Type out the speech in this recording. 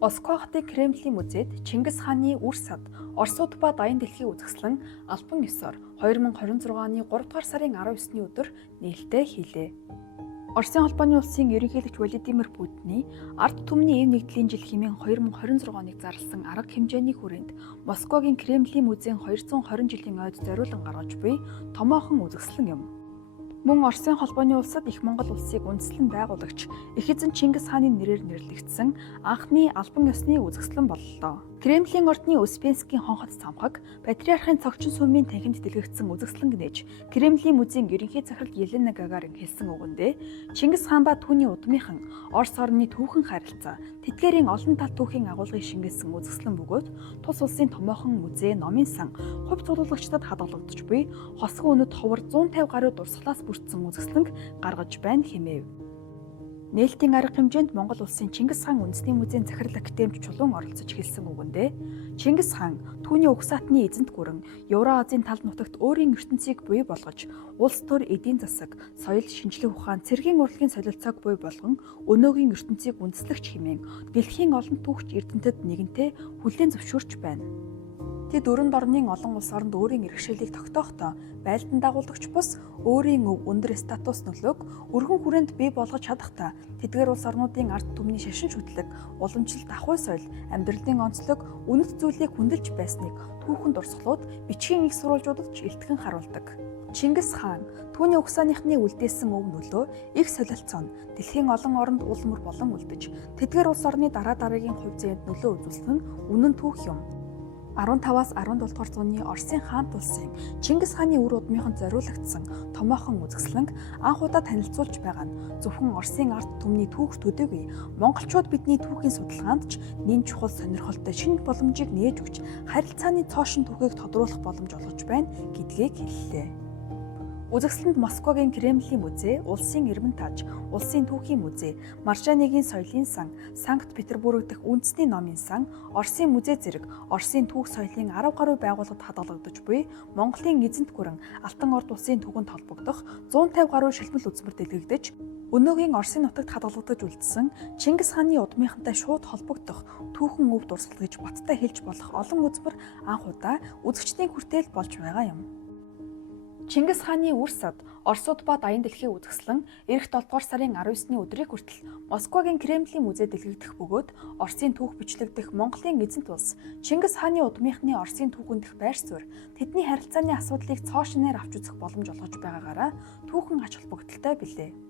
Москва хотын Кремлийн музейд Чингис хааны үр сад, Оросууд ба Даян дэлхийг үзэсгэлэн албан ёсоор 2026 оны 3 дугаар сарын 19-ний өдөр нээлттэй хийлээ. Оросын холбооны улсын ерөнхийлөгч Владимир Путиний ард түмний эв нэгдлийн жил хэмээн 2026 оныг зарласан арга хэмжээний хүрээнд Москвагийн Кремлийн музейн 220 жилийн ойд зориулан гаргаж буй томоохон үзэсгэлэн юм. Мөн Оросын холбооны улсад их Монгол улсыг үндэслэн байгуулагч Их эзэн Чингис хааны нэрээр нэрлэгдсэн анхны албан ёсны үзэсгэлэн боллоо. Кремлийн ордны Успенскийн хонхот цамхаг патриархын цогчин сүмийн танхимд дэлгэгдсэн үзэсгэлэн нээж Кремлийн музейн ерөнхий захирал Елена Гагарин хэлсэн үгэндээ Чингис хаан ба түүний удмынхан Орос орны түүхэн харилцаа тэдгээрийн олон тал түүхийн агуулгыг шингээсэн үзэсгэлэн бөгөөд тус улсын томоохон музей, номын сан, хувь цуглуулагчдад хадгалагдаж буй хосгон өнөд ховор 150 гаруй дурсгалаас бүрдсэн үзэсгэлэнг гаргаж байна хэмээв. Нээлтийн арга хэмжээнд Монгол улсын Чингис хаан үндэсний музейн захирал академич чулуун оролцож хэлсэн үгэндээ Чингис хаан түүний угсаатны эзэнт гүрэн Евразийн тал нутагт өөрийн ертөнцийг буй болгож улс төр эдийн засаг, соёл, шинжлэх ухаан, цэргийн урлагийн солилцоог буй болгон өнөөгийн ертөнцийг үндэслэгч хэмээн дэлхийн олон түүхч эрдэмтэд нэгэнтээ хүлээн зөвшөөрч байна. Тэд өрөнд орны олон улс оронд өөрийн иргэшээлийг тогтоохдоо байлдан дагуулагч бус өөрийн өв өндөр статус нөлөөг өргөн хүрээнд бий болгож чадахдаа тэдгээр улс орнуудын ард түмний шашин шүтлэг, уламжлалт ахуй соёл, амьдралын онцлог, үнэт зүйлийг хүндэлж байсныг түүхэн дурсгалууд бичгийн их сурвалжуудад ч илтгэн харуулдаг. Чингис хаан түүний угсааныхны үлдээсэн өв нөлөө их солилцоонд дэлхийн олон оронд улмөр болон үлдэж тэдгээр улс орны дараа дараагийн хувь зээнд нөлөө үзүүлсэн нь үнэн түүх юм. 15-аас 17 дугаар зууны Оросын хаант улсын Чингис хааны үр удмынханд зориулагдсан томоохон үзэсгэлэнг анх удаа танилцуулж байгаа нь зөвхөн Оросын ард түмний түүх төдийгүй монголчууд бидний түүхийн судалгаанд ч нэн чухал сонирхолтой шинэ боломжийг нээж өгч харилцааны цоошин түүхийг тодруулах боломж олгож байна гэдгийг хэллээ. Үзэсгэлэнд Москвагийн Кремлийн музей, Улсын Эрмитаж, Улсын түүхийн музей, Маржаныгийн соёлын сан, Санкт-Петербург дахь үндэсний номын сан, Оросын музей зэрэг Оросын түүх соёлын 10 гаруй байгууллагад хадгалагдаж буй Монголын эзэнт гүрэн Алтан орд улсын түүхэнд холбогдох 150 гаруй шилмэл үзмэр дэлгэгдэж өнөөгийн Оросын нутагт хадгалагдаж үлдсэн Чингис хааны удмынхантай шууд холбогдох түүхэн өв дурсгал гэж баттай хэлж болох олон үзмэр анх удаа үзэгчдийн хүртэл болж байгаа юм. Чингис хааны үр сад, Оросууд ба Даян дэлхийг үзэсгэлэн эх 7 дугаар сарын 19-ний өдрийг хүртэл Москвагийн Кремлийн музейд дэлгэгдэх бөгөөд Оросын түүх бичлэгдэх Монголын эзэнт улс Чингис хааны удмынхны Оросын түүхэнд дэх байр суурь тэдний харилцааны асуудлыг цоо шинээр авч үзэх боломж олгож байгаагаараа түүхэн ач холбогдолтой билээ.